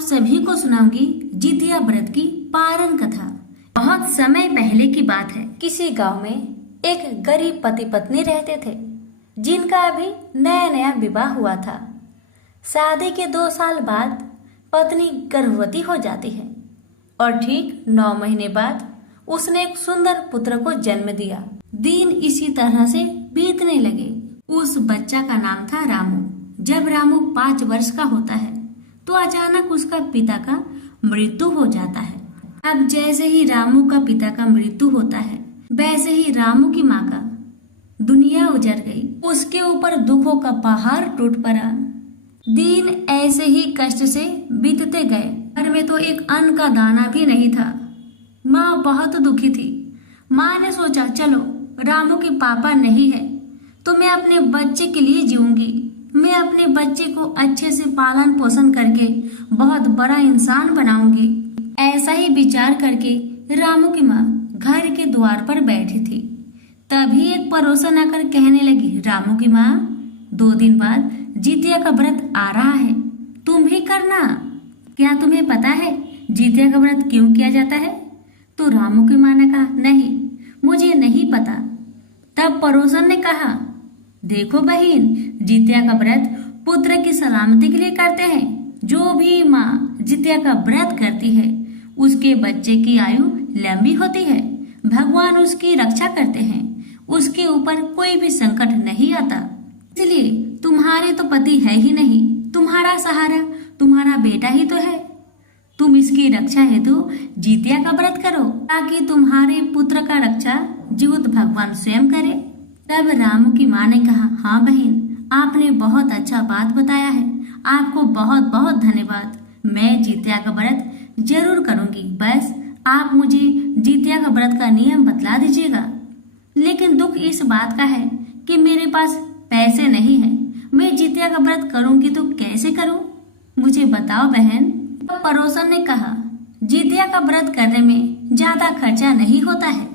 सभी को सुनाऊंगी जितिया व्रत की पारण कथा। बहुत समय पहले की बात है। किसी गांव में एक गरीब पति पत्नी रहते थे, जिनका अभी नया नया विवाह हुआ था। शादी के 2 साल बाद पत्नी गर्भवती हो जाती है और ठीक 9 महीने बाद उसने एक सुंदर पुत्र को जन्म दिया। दिन इसी तरह से बीतने लगे। उस बच्चा का नाम था रामू। जब रामू 5 वर्ष का होता है तो अचानक उसका पिता का मृत्यु हो जाता है। अब जैसे ही रामू का पिता का मृत्यु होता है, वैसे ही रामू की माँ का दुनिया उजड़ गई। उसके ऊपर दुखों का पहाड़ टूट पड़ा। दिन ऐसे ही कष्ट से बीतते गए। घर में तो एक अन्न का दाना भी नहीं था। माँ बहुत दुखी थी। माँ ने सोचा, चलो रामू के पापा नहीं है तो मैं अपने बच्चे के लिए जीऊंगी। मैं अपने बच्चे को अच्छे से पालन पोषण करके बहुत बड़ा इंसान बनाऊंगी। ऐसा ही विचार करके रामू की माँ घर के द्वार पर बैठी थी। तभी एक पड़ोसन आकर कहने लगी, रामू की माँ, 2 दिन बाद जितिया का व्रत आ रहा है, तुम भी करना। क्या तुम्हें पता है जितिया का व्रत क्यों किया जाता है? तो रामू की माँ ने कहा, नहीं, मुझे नहीं पता। तब पड़ोसन ने कहा, देखो बहन, जितिया का व्रत पुत्र की सलामती के लिए करते हैं। जो भी माँ जितिया का व्रत करती है उसके बच्चे की आयु लंबी होती है। भगवान उसकी रक्षा करते हैं। उसके ऊपर कोई भी संकट नहीं आता। इसलिए तुम्हारे तो पति है ही नहीं, तुम्हारा सहारा तुम्हारा बेटा ही तो है। तुम इसकी रक्षा हेतु जितिया का व्रत करो ताकि तुम्हारे पुत्र का रक्षा जीवित भगवान स्वयं करे। तब रामू की माँ ने कहा, हाँ बहन, आपने बहुत अच्छा बात बताया है। आपको बहुत बहुत धन्यवाद। मैं जितिया का व्रत जरूर करूंगी। बस आप मुझे जितिया का व्रत का नियम बतला दीजिएगा। लेकिन दुख इस बात का है कि मेरे पास पैसे नहीं है। मैं जितिया का व्रत करूंगी तो कैसे करूं? मुझे बताओ बहन। तो पड़ोसन ने कहा, जितिया का व्रत करने में ज्यादा खर्चा नहीं होता है।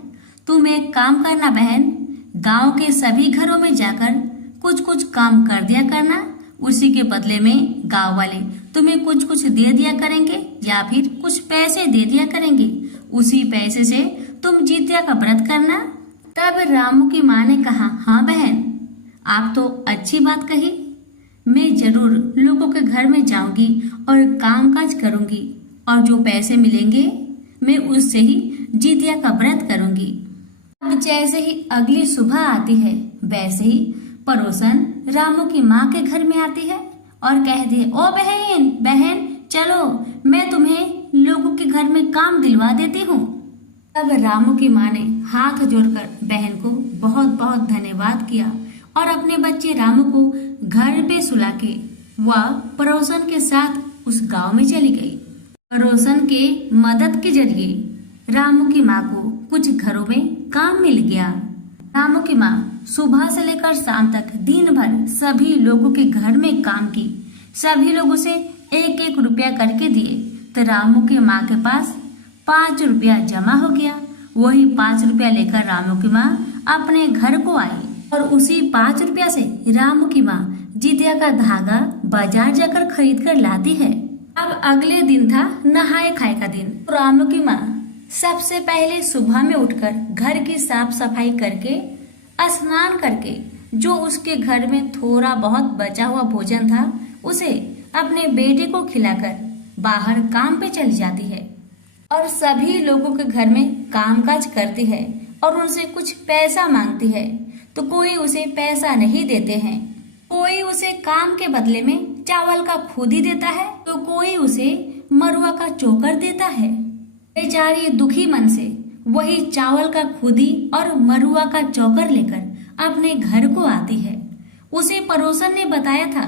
तुम एक काम करना बहन, गांव के सभी घरों में जाकर कुछ कुछ काम कर दिया करना। उसी के बदले में गांव वाले तुम्हें कुछ कुछ दे दिया करेंगे या फिर कुछ पैसे दे दिया करेंगे। उसी पैसे से तुम जितिया का व्रत करना। तब रामू की माँ ने कहा, हाँ बहन, आप तो अच्छी बात कही। मैं जरूर लोगों के घर में जाऊंगी और काम काज करूंगी और जो पैसे मिलेंगे मैं उससे ही जितिया का व्रत करूंगी। अब जैसे ही अगली सुबह आती है, वैसे ही पड़ोसन रामू की माँ के घर में आती है और कहती है, ओ बहन बहन, चलो मैं तुम्हें लोगों के घर में काम दिलवा देती हूँ। तब रामू की माँ ने हाथ जोड़कर बहन को बहुत बहुत धन्यवाद किया और अपने बच्चे रामू को घर पे सुला के वह पड़ोसन के साथ उस गांव में चली गई। पड़ोसन के मदद के जरिए रामू की माँ को कुछ घरों में काम मिल गया। रामू की माँ सुबह से लेकर शाम तक दिन भर सभी लोगों के घर में काम की। सभी लोग उसे 1-1 रुपया करके दिए तो रामू की माँ के पास 5 रुपया जमा हो गया। वही 5 रुपया लेकर रामू की माँ अपने घर को आई और उसी 5 रुपया से रामू की माँ जितिया का धागा बाजार जाकर खरीद कर लाती है। अब अगले दिन था नहाए खाए का दिन। रामू की माँ सबसे पहले सुबह में उठकर घर की साफ सफाई करके स्नान करके जो उसके घर में थोड़ा बहुत बचा हुआ भोजन था उसे अपने बेटे को खिलाकर बाहर काम पे चली जाती है और सभी लोगों के घर में कामकाज करती है और उनसे कुछ पैसा मांगती है तो कोई उसे पैसा नहीं देते हैं। कोई उसे काम के बदले में चावल का खुदी देता है तो कोई उसे मरुआ का चोकर देता है। बेचारी दुखी मन से वही चावल का खुदी और मरुआ का चोकर लेकर अपने घर को आती है। उसे पड़ोसन ने बताया था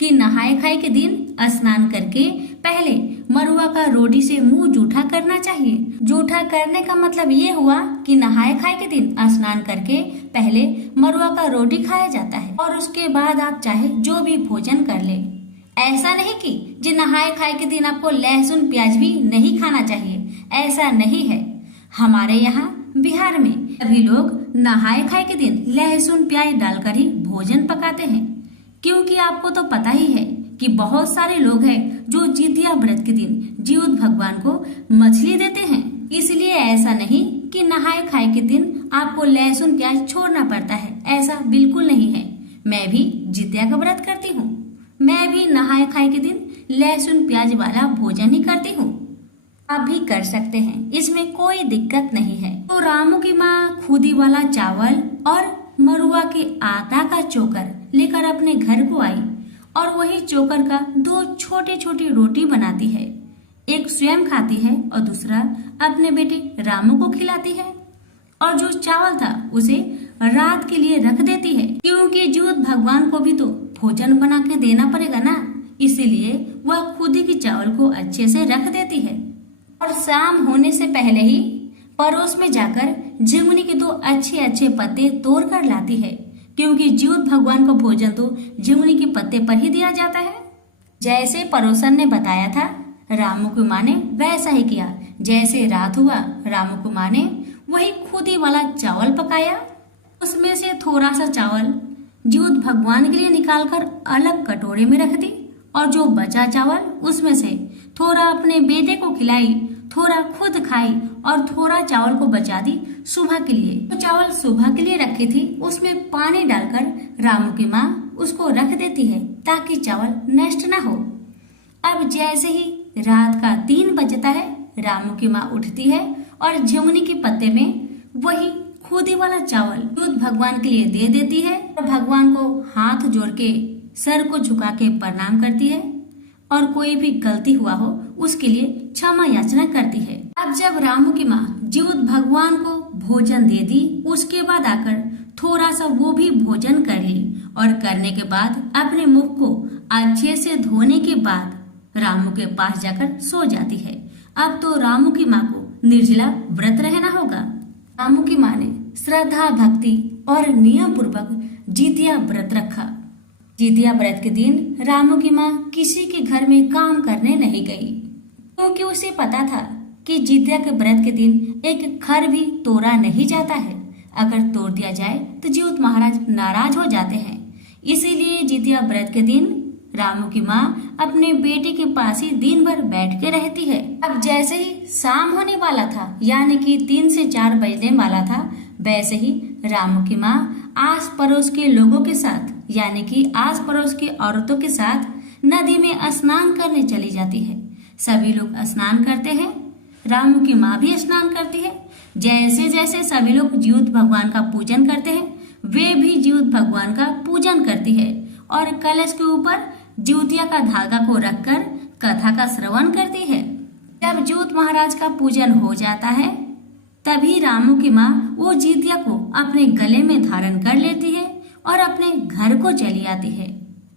कि नहाए खाए के दिन स्नान करके पहले मरुआ का रोटी से मुंह जूठा करना चाहिए। जूठा करने का मतलब ये हुआ कि नहाए खाए के दिन स्नान करके पहले मरुआ का रोटी खाया जाता है और उसके बाद आप चाहे जो भी भोजन कर ले। ऐसा नहीं कि जो नहाए खाए के दिन आपको लहसुन प्याज भी नहीं खाना चाहिए, ऐसा नहीं है। हमारे यहाँ बिहार में सभी लोग नहाए खाए के दिन लहसुन प्याज डालकर ही भोजन पकाते हैं, क्योंकि आपको तो पता ही है कि बहुत सारे लोग हैं जो जितिया व्रत के दिन जीउत भगवान को मछली देते हैं। इसलिए ऐसा नहीं कि नहाए खाए के दिन आपको लहसुन प्याज छोड़ना पड़ता है, ऐसा बिल्कुल नहीं है। मैं भी जितिया का व्रत करती हूँ। मैं भी नहाए खाए के दिन लहसुन प्याज वाला भोजन ही करती हूँ। आप भी कर सकते हैं, इसमें कोई दिक्कत नहीं है। तो रामू की माँ खुदी वाला चावल और मरुआ के आटा का चोकर लेकर अपने घर को आई और वही चोकर का 2 छोटी छोटी रोटी बनाती है। एक स्वयं खाती है और दूसरा अपने बेटे रामू को खिलाती है। और जो चावल था उसे रात के लिए रख देती है, क्योंकि जिउत भगवान को भी तो भोजन बना के देना पड़ेगा ना, इसीलिए वह खुदी की चावल को अच्छे से रख देती है। और शाम होने से पहले ही पड़ोस में जाकर झिंगुनी के 2 अच्छे अच्छे पत्ते तोड़ कर लाती है, क्योंकि जिउत भगवान को भोजन तो झिंगुनी के पत्ते पर ही दिया जाता है। जैसे पड़ोसन ने बताया था, रामू की माँ ने वैसा ही किया। जैसे रात हुआ, रामू की माँ ने वही खुदी वाला चावल पकाया। उसमें से थोड़ा सा चावल जिउत भगवान के लिए निकालकर अलग कटोरे में रख दी और जो बचा चावल उसमें से थोड़ा अपने बेटे को खिलाई, थोड़ा खुद खाई और थोड़ा चावल को बचा दी सुबह के लिए। तो चावल सुबह के लिए रखी थी, उसमें पानी डालकर रामू की माँ उसको रख देती है ताकि चावल नष्ट ना हो। अब जैसे ही रात का 3 बजता है, रामू की माँ उठती है और झिंगुनी के पत्ते में वही खुदी वाला चावल जिउत भगवान के लिए दे देती है और भगवान को हाथ जोड़ के सर को झुका के प्रणाम करती है और कोई भी गलती हुआ हो उसके लिए क्षमा याचना करती है। अब जब रामू की माँ जिउत भगवान को भोजन दे दी, उसके बाद आकर थोड़ा सा वो भी भोजन कर ली और करने के बाद अपने मुख को अच्छे से धोने के बाद रामू के पास जाकर सो जाती है। अब तो रामू की माँ को निर्जला व्रत रहना होगा। रामू की माँ ने श्रद्धा भक्ति और नियम पूर्वक जितिया व्रत रखा। जितिया व्रत के दिन रामू की माँ किसी के घर में काम करने नहीं गई, क्योंकि उसे पता था कि जितिया के व्रत के दिन एक खर भी तोड़ा नहीं जाता है। अगर तोड़ दिया जाए तो जिउत महाराज नाराज हो जाते हैं। इसीलिए जितिया व्रत के दिन रामू की माँ अपने बेटे के पास ही दिन भर बैठ के रहती है। अब जैसे ही शाम होने वाला था, यानी कि 3 से 4 बजने वाला था, वैसे ही रामू की माँ आस पड़ोस के लोगों के साथ, यानी कि आस पड़ोस की औरतों के साथ नदी में स्नान करने चली जाती है। सभी लोग स्नान करते हैं, रामू की माँ भी स्नान करती है। जैसे जैसे सभी लोग जिउत भगवान का पूजन करते हैं, वे भी जिउत भगवान का पूजन करती है और कलश के ऊपर जिउतिया का धागा को रखकर कथा का श्रवण करती है। जब जिउत महाराज का पूजन हो जाता है, तभी रामू की माँ वो जिउतिया को अपने गले में धारण कर लेती है और अपने घर को चली आती है।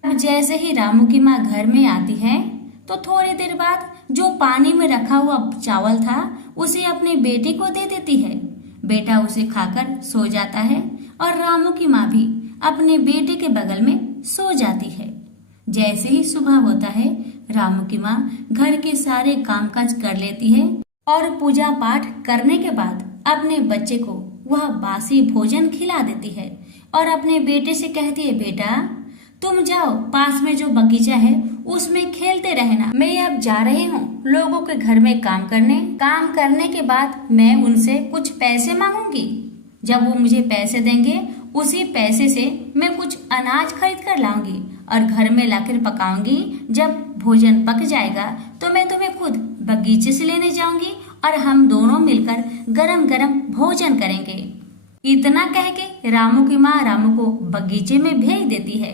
अब जैसे ही रामू की माँ घर में आती है, तो थोड़ी देर बाद जो पानी में रखा हुआ चावल था उसे अपने बेटे को दे देती है। बेटा उसे खाकर सो जाता है और रामू की माँ भी अपने बेटे के बगल में सो जाती है। जैसे ही सुबह होता है, रामू की माँ घर के सारे कामकाज कर लेती है और पूजा पाठ करने के बाद अपने बच्चे को वह बासी भोजन खिला देती है और अपने बेटे से कहती है, बेटा तुम जाओ, पास में जो बगीचा है उसमें खेलते रहना। मैं अब जा रही हूँ लोगों के घर में काम करने। काम करने के बाद मैं उनसे कुछ पैसे मांगूंगी। जब वो मुझे पैसे देंगे, उसी पैसे से मैं कुछ अनाज खरीद कर लाऊंगी और घर में लाकर पकाऊंगी। जब भोजन पक जाएगा तो मैं तुम्हें खुद बगीचे से लेने जाऊंगी और हम दोनों मिलकर गरम गरम भोजन करेंगे। इतना कह के रामू की माँ रामू को बगीचे में भेज देती है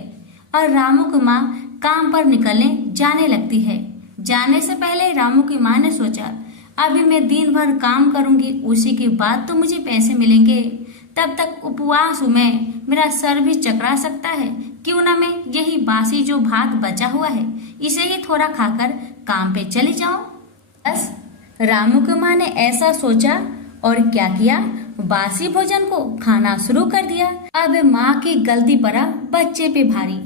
और रामू की माँ काम पर निकलने जाने लगती है। जाने से पहले रामू की माँ ने सोचा, अभी मैं दिन भर काम करूंगी, उसी के बाद तो मुझे पैसे मिलेंगे। तब तक उपवास हूँ मैं, मेरा सर भी चकरा सकता है। क्यों ना मैं यही बासी जो भात बचा हुआ है इसे ही थोड़ा खाकर काम पे चली जाऊं। बस रामू की माँ ने ऐसा सोचा और क्या किया, बासी भोजन को खाना शुरू कर दिया। अब माँ की गलती पड़ा बच्चे पे भारी।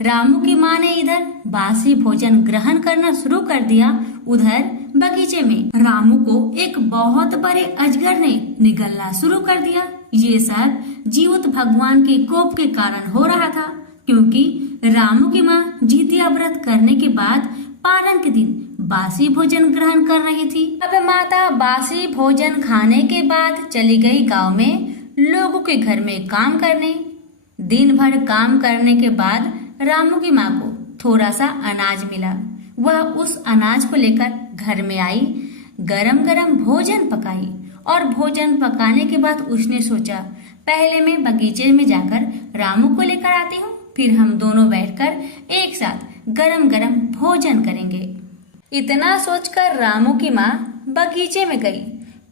रामू की माँ ने इधर बासी भोजन ग्रहण करना शुरू कर दिया, उधर बगीचे में रामू को एक बहुत बड़े अजगर ने निगलना शुरू कर दिया। ये सब जिउत भगवान के कोप के कारण हो रहा था, क्योंकि रामू की माँ जितिया व्रत करने के बाद पारण के दिन बासी भोजन ग्रहण कर रही थी। अब माता बासी भोजन खाने के बाद चली गई गांव में लोगों के घर में काम करने। दिन भर काम करने के बाद रामू की माँ को थोड़ा सा अनाज मिला। वह उस अनाज को लेकर घर में आई, गरम गरम भोजन पकाई और भोजन पकाने के बाद उसने सोचा पहले मैं बगीचे में जाकर रामू को लेकर आती हूँ, फिर हम दोनों बैठकर एक साथ गरम गरम भोजन करेंगे। इतना सोचकर रामू की माँ बगीचे में गई।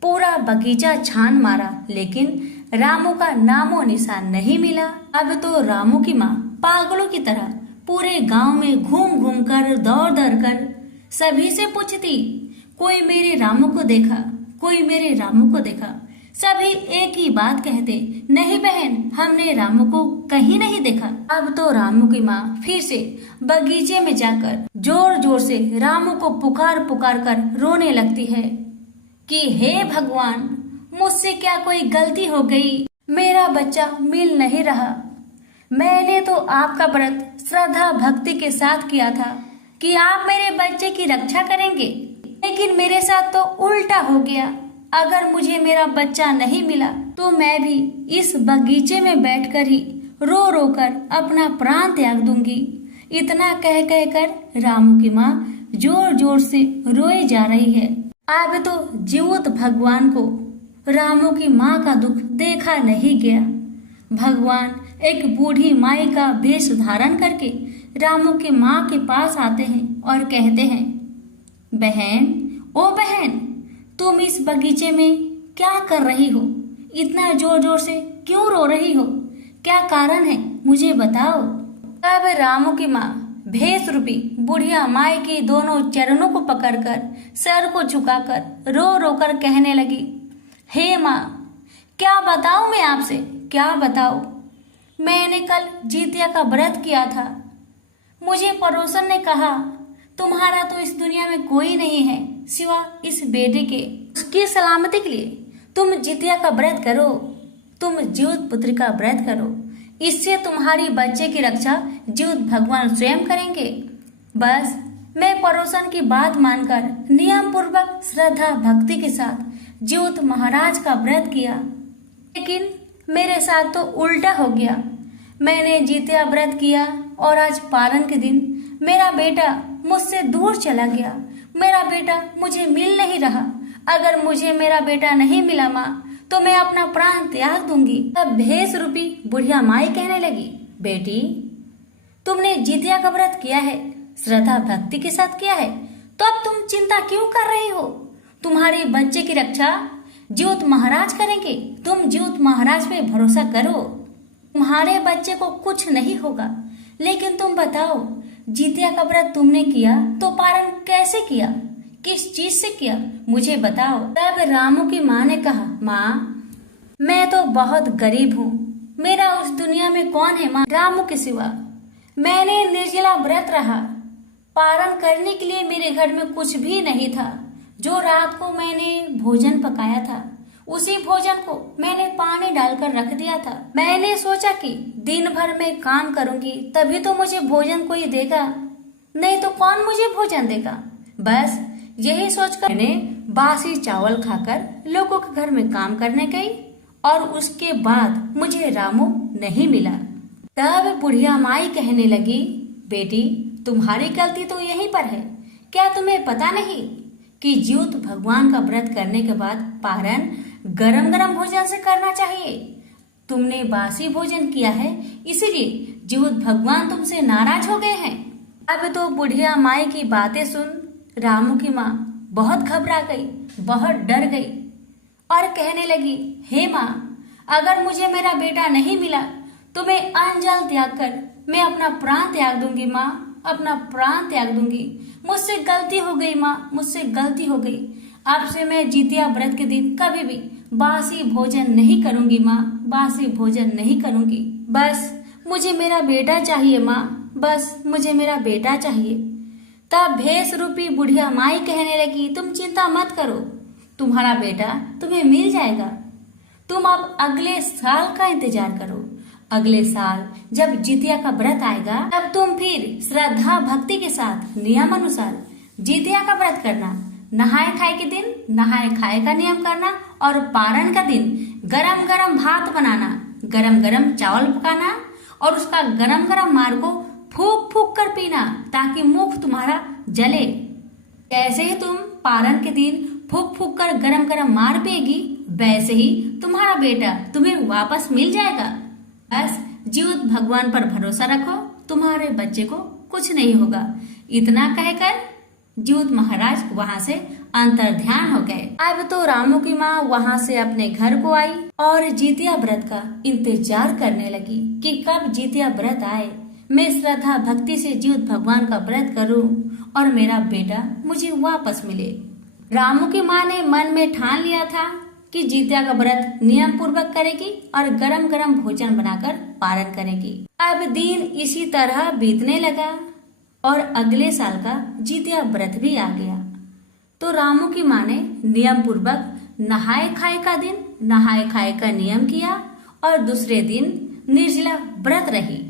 पूरा बगीचा छान मारा लेकिन रामू का नामो निशान नहीं मिला। अब तो रामू की माँ पागलों की तरह पूरे गांव में घूम घूम कर दौड़ दौड़ कर सभी से पूछती, कोई मेरे रामू को देखा, कोई मेरे रामू को देखा। सभी एक ही बात कहते, नहीं बहन, हमने रामू को कहीं नहीं देखा। अब तो रामू की माँ फिर से बगीचे में जाकर जोर जोर से रामू को पुकार पुकार कर रोने लगती है कि हे भगवान, मुझसे क्या कोई गलती हो गई, मेरा बच्चा मिल नहीं रहा। मैंने तो आपका व्रत श्रद्धा भक्ति के साथ किया था कि आप मेरे बच्चे की रक्षा करेंगे, लेकिन मेरे साथ तो उल्टा हो गया। अगर मुझे मेरा बच्चा नहीं मिला तो मैं भी इस बगीचे में बैठकर ही रो रो कर अपना प्राण त्याग दूंगी। इतना कह कह कर रामू की माँ जोर जोर से रोए जा रही है। अब तो जीवित भगवान को रामू की माँ का दुख देखा नहीं गया। भगवान एक बूढ़ी माई का वेश धारण करके रामू की माँ के पास आते हैं और कहते हैं, बहन, ओ बहन, तुम इस बगीचे में क्या कर रही हो? इतना जोर जोर से क्यों रो रही हो? क्या कारण है, मुझे बताओ। अब रामू की माँ भेष रूपी बुढ़िया माई के दोनों चरणों को पकड़कर सर को झुकाकर रो रो कर कहने लगी, हे माँ, क्या बताऊं मैं आपसे, क्या बताऊं। मैंने कल जितिया का व्रत किया था। मुझे पड़ोसन ने कहा, तुम्हारा तो इस दुनिया में कोई नहीं है सिवा इस बेटे के। उसकी सलामती के लिए तुम जितिया का व्रत करो, तुम जीवित पुत्री का व्रत करो। इससे तुम्हारी बच्चे की रक्षा जीवित भगवान स्वयं करेंगे। बस मैं पड़ोसन की बात मानकर नियम पूर्वक श्रद्धा भक्ति के साथ जीवित महाराज का व्रत किया, लेकिन मेरे साथ तो उल्टा हो गया। मैंने जितिया व्रत किया और आज पारण के दिन मेरा बेटा मुझसे दूर चला गया। मेरा बेटा मुझे मिल नहीं रहा। अगर मुझे मेरा बेटा नहीं मिला माँ, तो मैं अपना प्राण त्याग दूंगी। तब भेष रूपी बुढ़िया माई कहने लगी, बेटी, तुमने जितिया का व्रत किया है, श्रद्धा भक्ति के साथ किया है, तो अब तुम चिंता क्यों कर रही हो? तुम्हारे बच्चे की रक्षा जीवित महाराज करेंगे। तुम जीवित महाराज पे भरोसा करो, तुम्हारे बच्चे को कुछ नहीं होगा। लेकिन तुम बताओ, जितिया का व्रत तुमने किया तो पारण कैसे किया, किस चीज से किया, मुझे बताओ। तब रामू की माँ ने कहा, माँ, मैं तो बहुत गरीब हूँ, मेरा उस दुनिया में कौन है माँ रामू के सिवा। मैंने निर्जला व्रत रहा। पारण करने के लिए मेरे घर में कुछ भी नहीं था। जो रात को मैंने भोजन पकाया था, उसी भोजन को मैंने पानी डालकर रख दिया था। मैंने सोचा कि दिन भर मैं काम करूंगी तभी तो मुझे भोजन कोई देगा, नहीं तो कौन मुझे भोजन देगा। बस यही सोचकर मैंने बासी चावल खाकर लोगों के घर में काम करने गई और उसके बाद मुझे रामू नहीं मिला। तब बुढ़िया माई कहने लगी, बेटी, तुम्हारी गलती तो यहीं पर है। क्या तुम्हें पता नहीं कि जीवित भगवान का व्रत करने के बाद पारण गरम गरम भोजन से करना चाहिए? तुमने बासी भोजन किया है, इसीलिए जीवित भगवान तुमसे नाराज हो गए हैं। अब तो बुढ़िया माई की बातें सुन रामू की माँ बहुत घबरा गई, बहुत डर गई और कहने लगी, हे माँ, अगर मुझे मेरा बेटा नहीं मिला तो मैं अन्न जल त्याग कर मैं अपना प्राण त्याग दूंगी माँ, अपना प्राण त्याग दूंगी। मुझसे गलती हो गई माँ, मुझसे गलती हो गई। अब से मैं जितिया व्रत के दिन कभी भी बासी भोजन नहीं करूंगी माँ, बासी भोजन नहीं करूंगी। बस मुझे मेरा बेटा चाहिए माँ, बस मुझे मेरा बेटा चाहिए। तब भेष रूपी बुढ़िया माई कहने लगी, तुम चिंता मत करो, तुम्हारा बेटा तुम्हें मिल जाएगा। तुम अब अगले साल का इंतजार करो। अगले साल जब जितिया का व्रत आएगा तब तुम फिर श्रद्धा भक्ति के साथ नियम अनुसार जितिया का व्रत करना। नहाए खाए के दिन नहाए खाए का नियम करना और पारण का दिन गरम गरम भात बनाना, गरम गरम चावल पकाना और उसका गरम गरम मार को फूक फूक कर पीना ताकि मुख तुम्हारा जले। जैसे ही तुम पारण के दिन फूक फूक कर गरम गरम मार पिएगी वैसे ही तुम्हारा बेटा तुम्हें वापस मिल जाएगा। बस जीवित भगवान पर भरोसा रखो, तुम्हारे बच्चे को कुछ नहीं होगा। इतना कहकर जीवित महाराज वहां से अंतर्ध्यान हो गए। अब तो रामू की माँ वहां से अपने घर को आई और जितिया व्रत का इंतजार करने लगी कि कब जितिया व्रत आए, मैं श्रद्धा भक्ति से जीवित भगवान का व्रत करूं और मेरा बेटा मुझे वापस मिले। रामू की माँ ने मन में ठान लिया था कि जितिया का व्रत नियम पूर्वक करेगी और गरम गरम भोजन बनाकर पारण करेगी। अब दिन इसी तरह बीतने लगा और अगले साल का जितिया व्रत भी आ गया। तो रामू की माँ ने नियम पूर्वक नहाए खाए का दिन नहाए खाए का नियम किया और दूसरे दिन निर्जला व्रत रही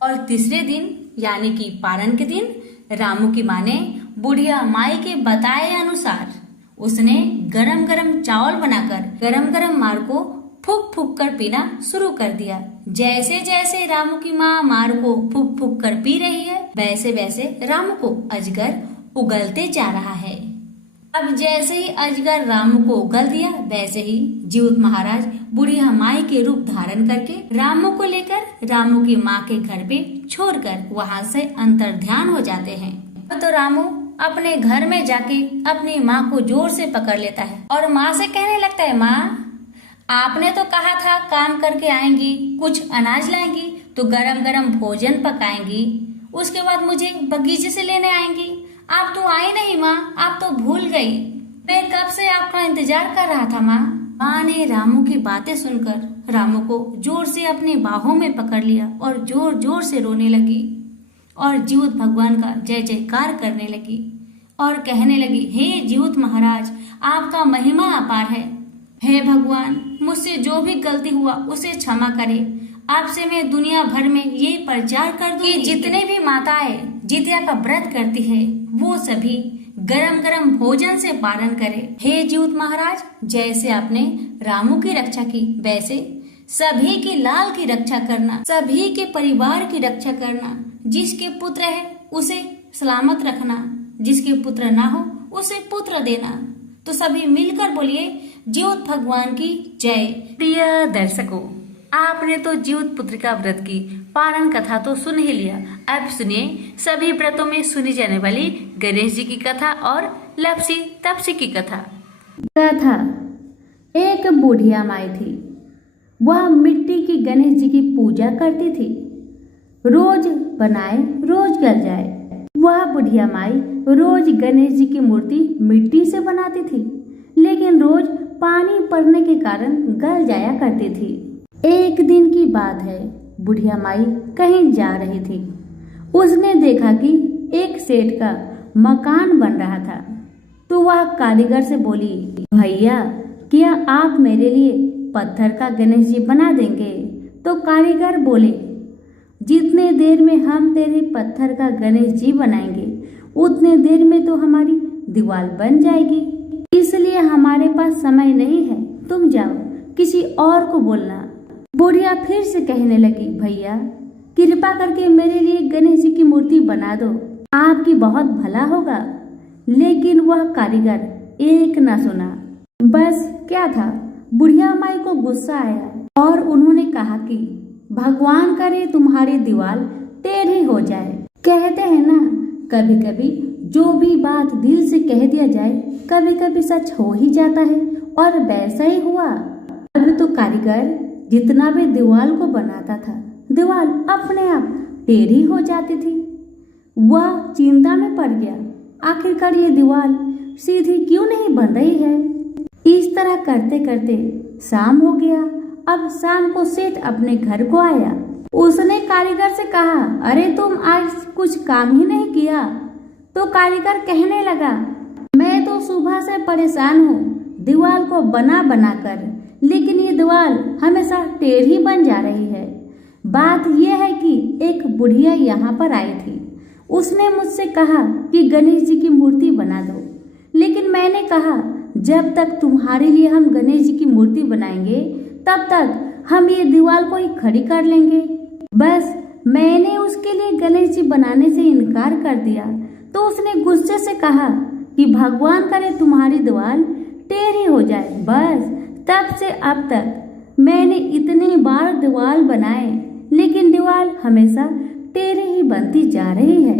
और तीसरे दिन यानी कि पारण के दिन रामू की माँ ने बुढ़िया माई के बताए अनुसार उसने गरम गरम चावल बनाकर गरम गरम मार को फूक फूक कर पीना शुरू कर दिया। जैसे जैसे रामू की माँ मार को फूक फूक कर पी रही है वैसे वैसे रामू को अजगर उगलते जा रहा है। अब जैसे ही अजगर रामू को उगल दिया वैसे ही जीवित महाराज बुढ़िया माई के रूप धारण करके रामू को लेकर रामू की माँ के घर पे छोड़कर वहाँ से अंतर्ध्यान हो जाते हैं। तो रामू अपने घर में जाके अपनी माँ को जोर से पकड़ लेता है और माँ से कहने लगता है, माँ आपने तो कहा था काम करके आएंगी, कुछ अनाज लाएंगी तो गरम गरम भोजन पकाएंगी, उसके बाद मुझे बगीचे से लेने आएंगी। आप तो आई नहीं माँ, आप तो भूल गई। मैं कब से आपका इंतजार कर रहा था माँ। माँ ने रामू की बातें सुनकर रामू को जोर से अपने बाहों में पकड़ लिया और जोर जोर से रोने लगी और जीवित भगवान का जय जयकार करने लगी और कहने लगी, हे जीवित महाराज आपका महिमा अपार है। हे भगवान मुझसे जो भी गलती हुआ उसे क्षमा करे। आपसे मैं दुनिया भर में ये प्रचार कर दूं कि जितने भी माताएं जितिया का व्रत करती है वो सभी गरम गरम भोजन से पारण करे। हे जीवित महाराज जैसे आपने रामू की रक्षा की वैसे सभी की लाल की रक्षा करना, सभी के परिवार की रक्षा करना। जिसके पुत्र है उसे सलामत रखना, जिसके पुत्र ना हो उसे पुत्र देना। तो सभी मिलकर बोलिए जीवित भगवान की जय। प्रिय दर्शकों, आपने तो जीवित पुत्र का व्रत की पारण कथा तो सुन ही लिया। अब सुनिए सभी व्रतों में सुनी जाने वाली गणेश जी की कथा और लपसी तपसी की कथा। एक बुढ़िया माई थी। वह मिट्टी की गणेश जी की पूजा करती थी। रोज बनाए रोज गल जाए। वह बुढ़िया माई रोज गणेश जी की मूर्ति मिट्टी से बनाती थी, लेकिन रोज पानी पड़ने के कारण गल जाया करती थी। एक दिन की बात है, बुढ़िया माई कहीं जा रही थी। उसने देखा कि एक सेठ का मकान बन रहा था, तो वह कारीगर से बोली, भैया क्या आप मेरे लिए पत्थर का गणेश जी बना देंगे? तो कारीगर बोले, जितने देर में हम तेरे पत्थर का गणेश जी बनाएंगे उतने देर में तो हमारी दीवार बन जाएगी, इसलिए हमारे पास समय नहीं है, तुम जाओ किसी और को बोलना। बुढ़िया फिर से कहने लगी, भैया कृपा करके मेरे लिए गणेश जी की मूर्ति बना दो, आपकी बहुत भला होगा। लेकिन वह कारीगर एक न सुना। बस क्या था, बुढ़िया माई को गुस्सा आया और उन्होंने कहा कि भगवान करे तुम्हारी दीवार टेढ़ी हो जाए। कहते हैं ना, कभी कभी जो भी बात दिल से कह दिया जाए कभी कभी सच हो ही जाता है, और वैसा ही हुआ। अब तो कारीगर जितना भी दीवार को बनाता था दीवार अपने आप टेढ़ी हो जाती थी। वह चिंता में पड़ गया, आखिरकार ये दीवार सीधी क्यों नहीं बन रही है। इस तरह करते करते शाम हो गया। अब शाम को सेठ अपने घर को आया। उसने कारीगर से कहा, अरे तुम आज कुछ काम ही नहीं किया। तो कारीगर कहने लगा, मैं तो सुबह से परेशान हूँ दीवार को बना बना कर, लेकिन ये दीवार हमेशा टेढ़ी बन जा रही है। बात यह है कि एक बुढ़िया यहाँ पर आई थी। उसने मुझसे कहा कि गणेश जी की मूर्ति बना दो, लेकिन मैंने कहा जब तक तुम्हारे लिए हम गणेश जी की मूर्ति बनाएंगे तब तक हम ये दीवार को ही खड़ी कर लेंगे। बस मैंने उसके लिए गणेश जी बनाने से इनकार कर दिया तो उसने गुस्से से कहा कि भगवान करे तुम्हारी दीवार टेढ़ी हो जाए। बस तब से अब तक मैंने इतने बार दीवार बनाए, लेकिन दीवार हमेशा टेढ़ी ही बनती जा रही है।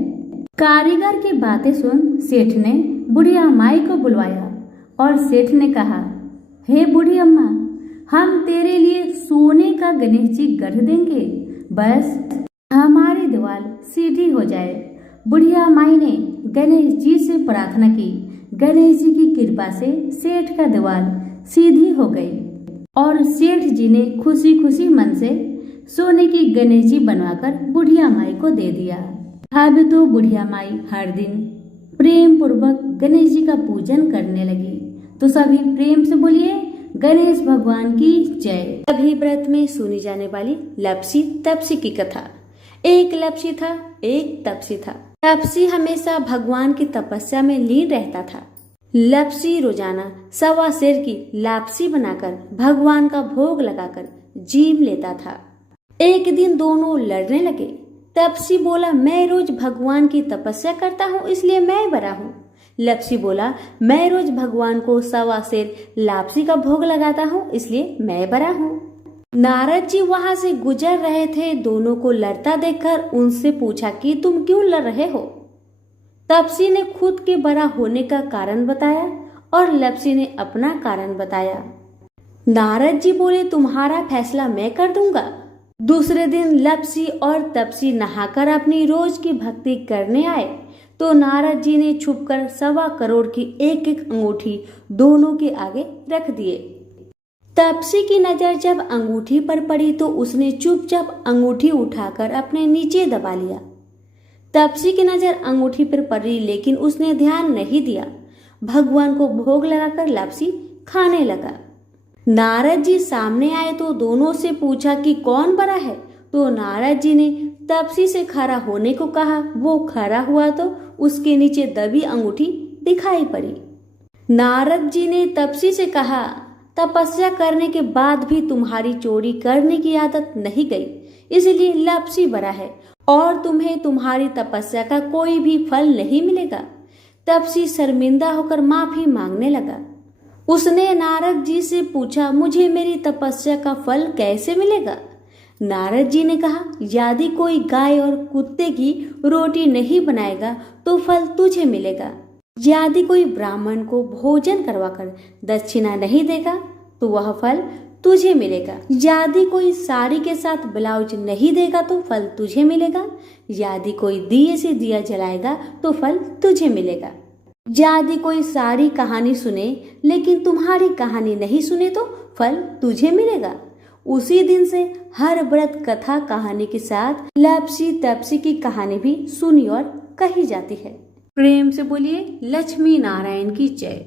कारीगर की बातें सुन सेठ ने बुढ़िया माई को बुलवाया और सेठ ने कहा, हे बूढ़ी अम्मा, हम तेरे लिए सोने का गणेश जी गढ़ देंगे, बस हमारी दीवार सीधी हो जाए। बुढ़िया माई ने गणेश जी से प्रार्थना की। गणेश जी की कृपा से सेठ का दीवार सीधी हो गई और सेठ जी ने खुशी खुशी मन से सोने की गणेश जी बनवाकर बुढ़िया माई को दे दिया। अब तो बुढ़िया माई हर दिन प्रेम पूर्वक गणेश जी का पूजन करने लगी। तो सभी प्रेम से बोलिए गणेश भगवान की जय। सभी व्रत में सुनी जाने वाली लपसी तपसी की कथा। एक लपसी था, एक तपसी था। लपसी हमेशा भगवान की तपस्या में लीन रहता था। लपसी रोजाना 1.25 सेर की लापसी बनाकर भगवान का भोग लगाकर जीम लेता था। एक दिन दोनों लड़ने लगे। तपसी बोला, मैं रोज भगवान की तपस्या करता हूँ इसलिए मैं बड़ा हूँ। लपसी बोला, मैं रोज भगवान को 1.25 सेर लापसी का भोग लगाता हूँ इसलिए मैं बड़ा हूँ। नारद जी वहां से गुजर रहे थे। दोनों को लड़ता देखकर उनसे पूछा कि तुम क्यों लड़ रहे हो। तपसी ने खुद के बड़ा होने का कारण बताया और लपसी ने अपना कारण बताया। नारद जी बोले, तुम्हारा फैसला मैं कर दूंगा। दूसरे दिन लपसी और तपसी नहाकर अपनी रोज की भक्ति करने आए तो नारद जी ने छुपकर 1.25 करोड़ की एक एक अंगूठी दोनों के आगे रख दिए। तपसी की नजर जब अंगूठी पर पड़ी तो उसने चुपचाप अंगूठी उठाकर अपने नीचे दबा लिया। तपसी की नजर अंगूठी पर पड़ी लेकिन उसने ध्यान नहीं दिया। भगवान को भोग लगाकर लपसी खाने लगा। नारद जी सामने आए तो दोनों से पूछा कि कौन बड़ा है। तो नारद जी ने तपसी से खड़ा होने को कहा। वो खड़ा हुआ तो उसके नीचे दबी अंगूठी दिखाई पड़ी। नारद जी ने तपसी से कहा, तपस्या करने के बाद भी तुम्हारी चोरी करने की आदत नहीं गई, इसलिए लपसी बड़ा है और तुम्हें तुम्हारी तपस्या का कोई भी फल नहीं मिलेगा। तपसी शर्मिंदा होकर माफी मांगने लगा। उसने नारद जी से पूछा, मुझे मेरी तपस्या का फल कैसे मिलेगा। नारद जी ने कहा, यदि कोई गाय और कुत्ते की रोटी नहीं बनाएगा तो फल तुझे मिलेगा। यदि कोई ब्राह्मण को भोजन करवाकर दक्षिणा नहीं देगा तो वह फल तुझे मिलेगा। यदि कोई साड़ी के साथ ब्लाउज नहीं देगा तो फल तुझे मिलेगा। यदि कोई दिए से दिया जलाएगा तो फल तुझे मिलेगा। यदि कोई सारी कहानी सुने लेकिन तुम्हारी कहानी नहीं सुने तो फल तुझे मिलेगा। उसी दिन से हर व्रत कथा कहानी के साथ लपसी तपसी की कहानी भी सुनी और कही जाती है। प्रेम से बोलिए लक्ष्मी नारायण की जय।